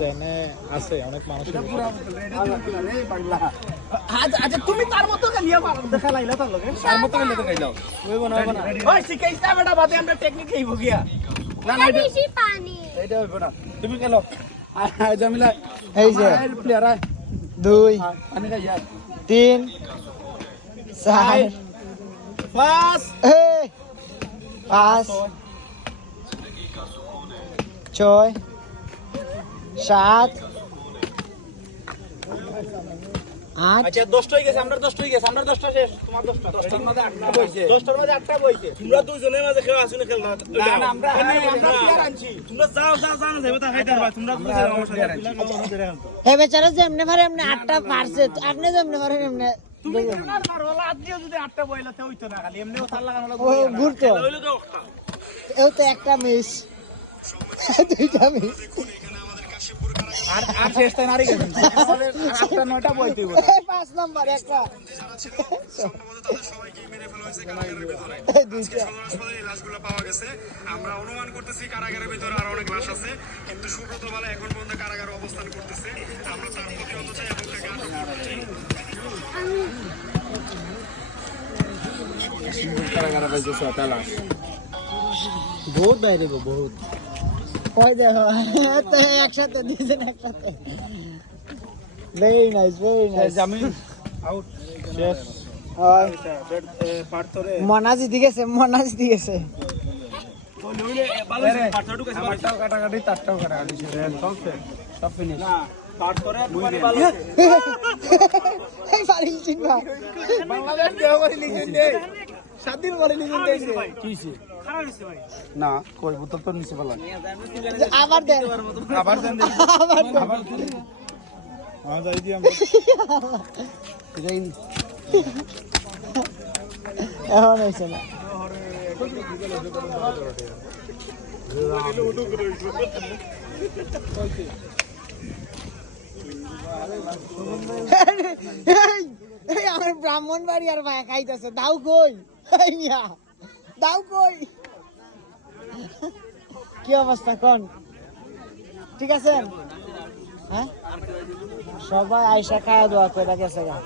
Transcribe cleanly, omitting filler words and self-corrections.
জেনে আছে অনেক মানুষ আচ্ছা তুমি তার মতো গালিয়া দেখা লাইলা তার লগে তার মতো গালিয়া তো গাইলাও হইবো না ওই শিখাইছা বেটা বাদে আমরা টেকনিক হইব গিয়া না না বেশি পানি এটা হইবো না তুমি খেলো জামিলা এই যে প্লেয়ার 2 পানি খাইয়া 3 4 পাঁচ 5 6 7 8 আচ্ছা 10টা হয়ে গেছে আমরা 10টা হয়ে গেছে আমরা 10টা শেষ তোমার 10টা 10টার মধ্যে 8টা বইছে 10টার মধ্যে 8টা বইছে তোমরা দুইজনের মাঝে খেলা আসুন খেল না না আমরা প্লেয়ার আনছি তোমরা যাও যাইবা তা খাইতে পারবা তোমরা বুঝে আমার সাথে হে বেচারা যেমনে পারে এমনি 8টা পারছে আপনি যেমনে পারেন এমনি তুমি আর মারো আজকে যদি 8টা বইলাতে হইতো না খালি এমনিও তার লাগানো লাগবে ও ঘুরতো হইলো তো একটা এও তো একটা মিস দুইটা মিস আর শেষ টাইম আরই গেছে আমাদের 8টা 9টা বইতে হইব 5 নাম্বার একটা লাশগুলো পাওয়া গেছে আমরা অনুমান করতেছি কারাগারের ভিতরে আরো অনেক লাশ আছে কিন্তু সুব্রত বালা এখন পর্যন্ত কারাগারে অবস্থান করতেছে আমরা তার প্রতিহত চাই এবং তাকে আটক করতে চাই কারাগারে পাইছে একটা লাশ বহুত বাইরে গো বহুত কই দেখো তো একসাথে দিয়েছেন একসাথে ভেরি নাইস জামিন আউট শেষ হয় পার্থরে মনাজি দিয়েছে আমারটাও কাটাকাটি তারটাও কাটাকাটি সব ফিনিশ না পার্থরে একবারে ভালো এই ফারিল চিনবা বাংলাদেশ দেহ করে লিখেন দে 7 দিন করে লিখেন দে কি হইছে না কই বোতল তো নিচে ফেলা আবার দেন আবার দেন আবার হ্যাঁ যাই দি আমরা যাইনি এখন হয়েছে না আমার ব্রাহ্মণ বাড়ি আর ভাই খাইতেছে দাও কই দাও কই কি অবস্থা কোন ঠিক আছে হ্যাঁ সবাই আয়সা খাওয়া দোয়া করে গেছে গা